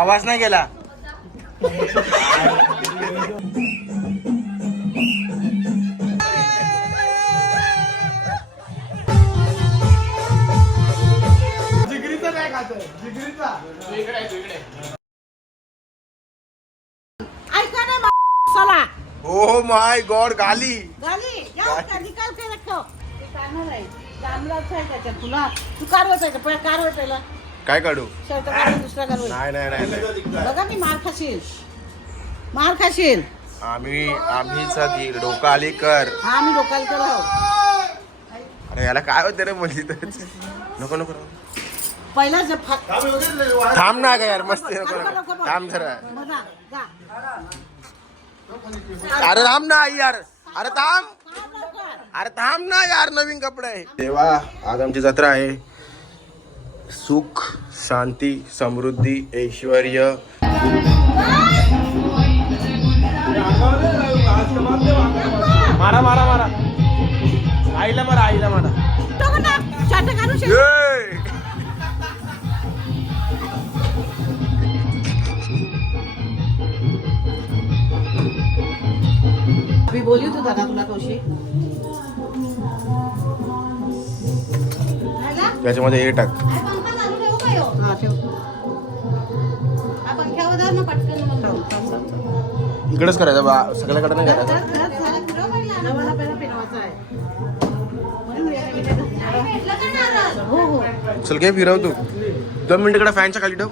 आवाज नाही गेला. जिगरीचा काय खात जिगरीचा ऐका ना चला ओ माय गॉड गाली गाली निकाल के रखो ते काढणार आहे जांभळाचं आहे त्याच्यात तुला तू कारवत आहे का कारवत आहे काय काढू? शर्ट काढून दुसरा काढू नाही नाही नाही बघा मी मार खाशील आम्ही डोकं आली कर. हा मी लोकल कर अरे याला काय होतं रे म्हणजे नको नको पहिला जे थांब ना का यार मस्त नको थांब जरा. अरे थांब ना यार अरे थांब ना यार नवीन कपडे आहे. तेव्हा आज आमची जत्रा आहे. सुख शांती समृद्धी ऐश्वर्य. मारा मारा मारा आईला मारा मी बोलली होती दादा तुला कौशी त्याच्यामध्ये हे टाक. इकडेच करायचं बा सगळ्याकडे नाही करायचं. चल घे फिरव तू 2 मिनिट इकडे फॅनच्या खाली ठेव.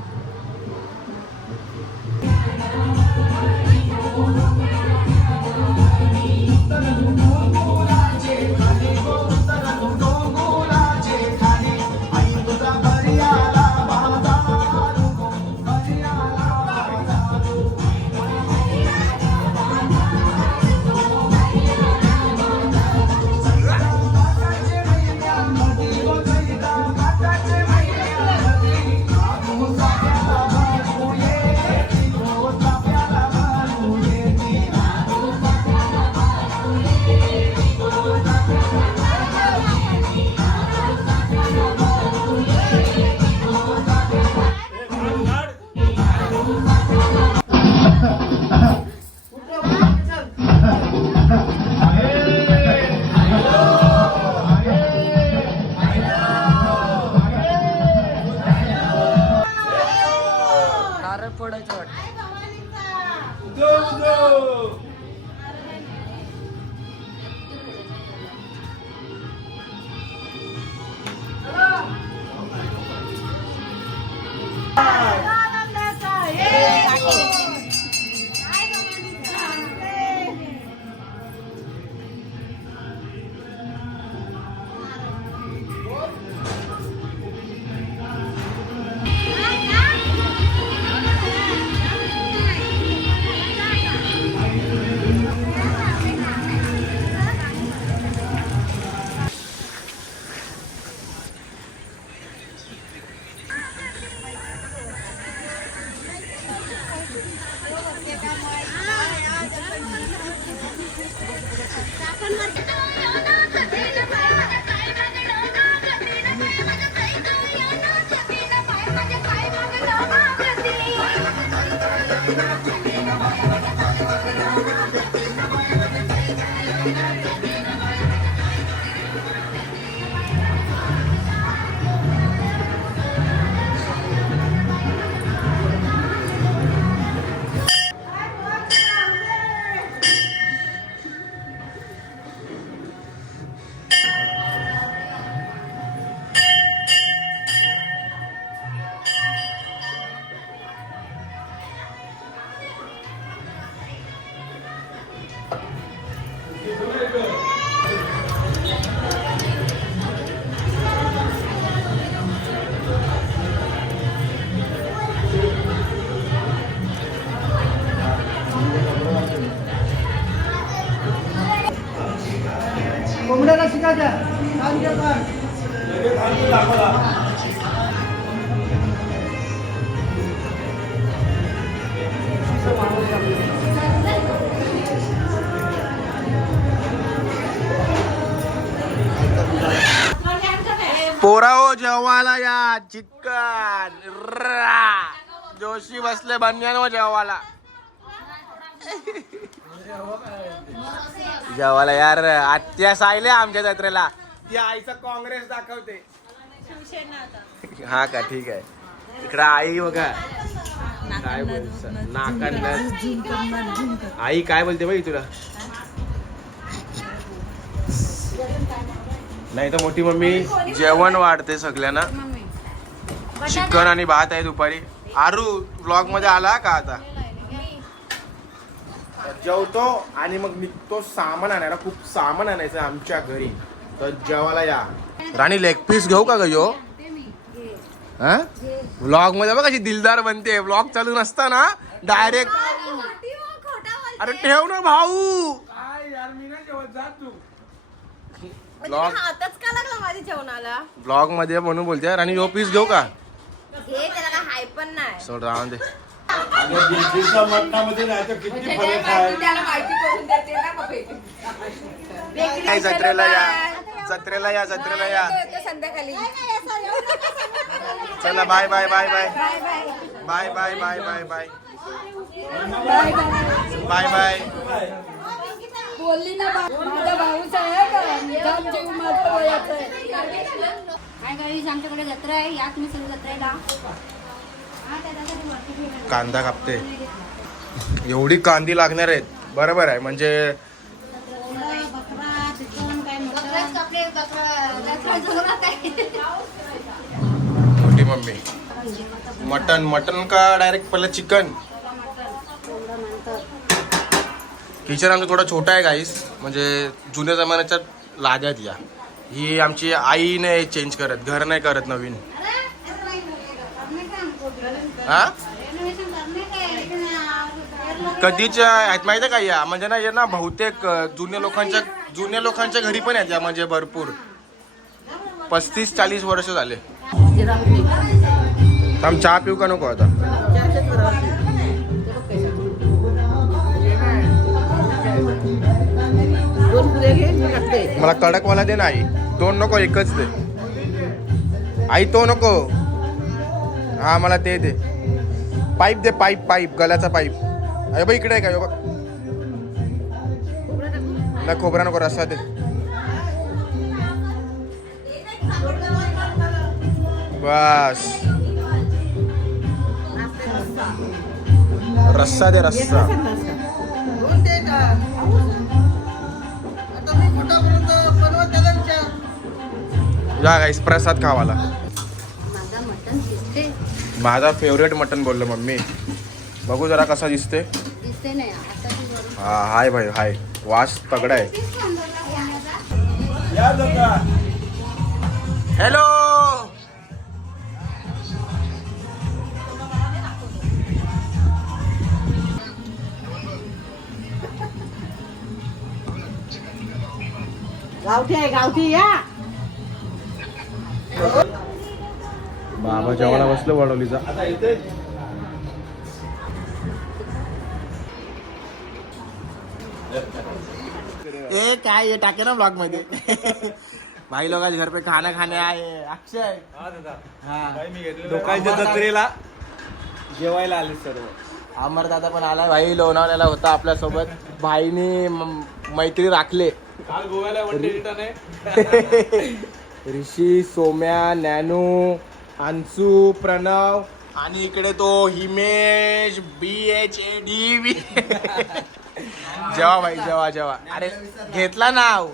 कोंबड्याला शिकायच्या पोराओ जेवायला या चिकन जोशी बसले बन्यानो जेवायला. जेवायला यार आत्या सायले आमच्या जत्रेला. ती आईचा काँग्रेस दाखवते. हा का ठीक आहे. इकडं आई बघा काय बोलत नाकांना. आई काय बोलते बाई तुला. नाही तर मोठी मम्मी जेवण वाढते सगळ्यांना. चिकन आणि भात आहे दुपारी. आरू व्लॉग मध्ये आला का आता. जेवतो आणि मग निघतो सामान आणायला. खूप सामान आणायचं आमच्या घरी. तर जेवायला या. राणी लेग पीस घेऊ का ग यो. व्लॉग मध्ये बघ कशी दिलदार बनते. व्लॉग चालू नसताना डायरेक्ट. अरे ठेव ना भाऊ. यार मी नाही जेवत जा तू. ब्लॉग हातच का लागला माझ्या जेवणाला. ब्लॉग मध्ये म्हणून बोलते. राणी यो पीस घेऊ का. हे त्याला काय हाय पण नाही. सोड राहून दे. दिल्लीच्या मटणामध्ये नाही तर किती फरक आहे. त्याला माहिती करून देते ना काय जत्रेला या. जत्रेला या. जत्रेला या. संध्याकाळी चला bye bye bye bye bye bye bye bye bye bye bye. बोलली ना माझा भाऊच आहे जाम जीव माझा वयाचा आहे. काय गाईज आमच्याकडे जत्रा आहे. या तुम्ही सगळं जत्रेला. कांदा कापते. एवढी कांदी लागणार आहेत. बरोबर आहे म्हणजे मोठी मम्मी. मटन. मटन का डायरेक्ट पहिलं चिकन. किचन आमचं थोडा छोटा आहे गाईस. म्हणजे जुन्या जमान्याच्या लाद्यात या. ही आमची आई नाही चेंज करत. घर नाही करत नवीन. हा कधीच्या आहेत माहिती आहे का या. म्हणजे ना या ना बहुतेक जुन्या लोकांच्या घरी पण आहेत या. म्हणजे भरपूर 35-40 वर्ष झाले. आम चहा पिऊ का नको आता. मला कडकवाला दे ना आई. 2 नको 1च दे आई. तो नको. हा मला ते दे. पाईप दे. पाईप गल्याचा पाईप. अरे बाई इकडे आहे का बघ. ना खोबरा नको. रस्सा दे. बस रस्सा दे. रस्सा या गाईस प्रसाद खावाला. माझा मटण दिसते. माझा फेवरेट मटन बोललो मम्मी. बघू जरा कसा दिसते. दिसते नाही आता ती वरून. हा हाय भाई हाय. वास तगडा आहे. या जत्रा. हॅलो. गावठी आहे. गावठी या. बाबा जेवायला बसलो वडवलीचा. आता इथे ए काय ये टाके ना ब्लॉग मध्ये. भाई लोग घर पे खाना खाने आए. अक्षय लोकांच्या जत्रेला जेवायला आले सर्व. अमर दादा पण आला. भाई लोणावळ्याला होता आपल्या सोबत. भाईनी मैत्री राखले. काल गोव्याला वन डे रिटर्न आहे. ऋषी, सोम्या, नॅनू, अंशू, प्रणव आणि इकडे तो हिमेश BHADV. जेवा भाई जेवा. अरे घेतला नाव.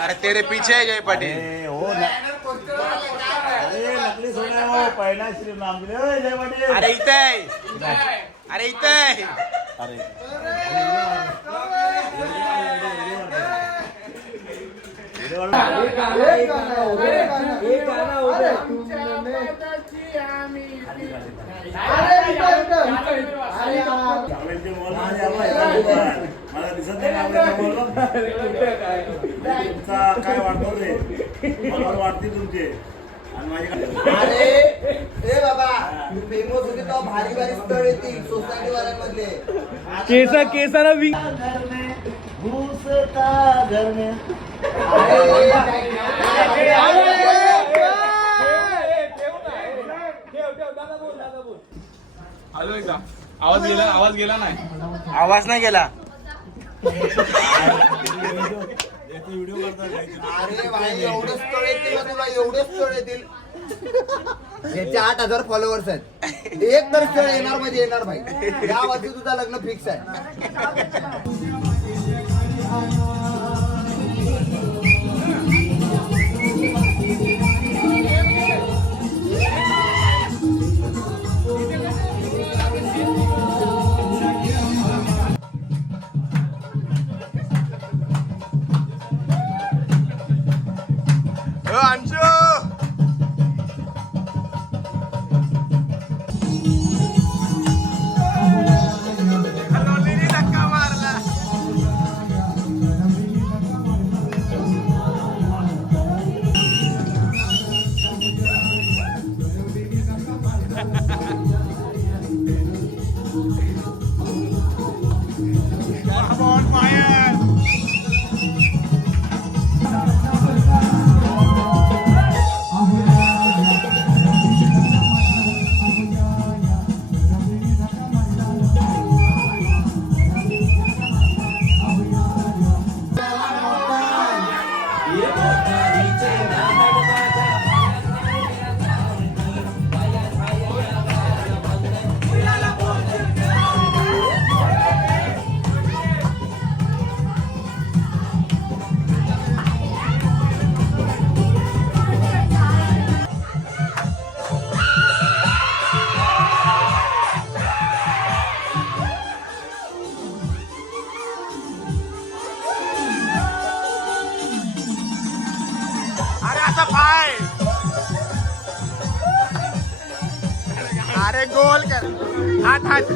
अरे तेरे पीछे है जय पाटील. अरे इथे आहे. अरे इथे आहे. मला दिसत नाही काय वाटतो रे. मला वाटते तुमचे आणि माझ्याकडे अरे ए बाबा तू फेमस होती तो भारी भारी स्थळ येतील सोसायटी वाल्यांमधले केसाला वी घर में घुसता घर में आलो एकदा आवाज गेला नाही. आवाज नाही गेला. व्हिडिओ करतात अरे भाई एवढे स्थळ येतील ना तुला एवढे स्थळ येतील याचे 8,000 फॉलोअर्स आहेत. एक तर स्थळ येणार म्हणजे येणार भाई. या वर्षी तुझं लग्न फिक्स आहे. अंशू धक्का मारला. अरे असा पाय. अरे गोल कर. हात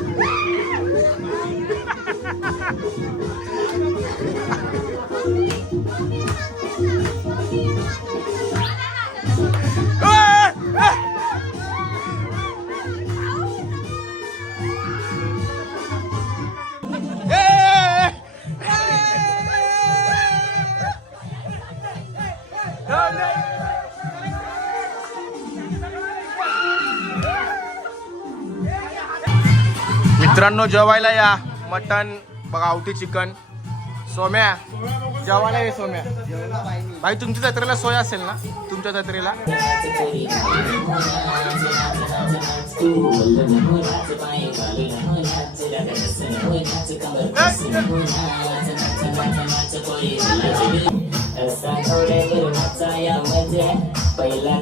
मित्रांनो जेवायला या. मटन गावठी चिकन. सोम्या जेवायला ये. सोम्या भाई तुमच्या जत्रेला सोय असेल ना? तुमच्या जत्रेला पहिला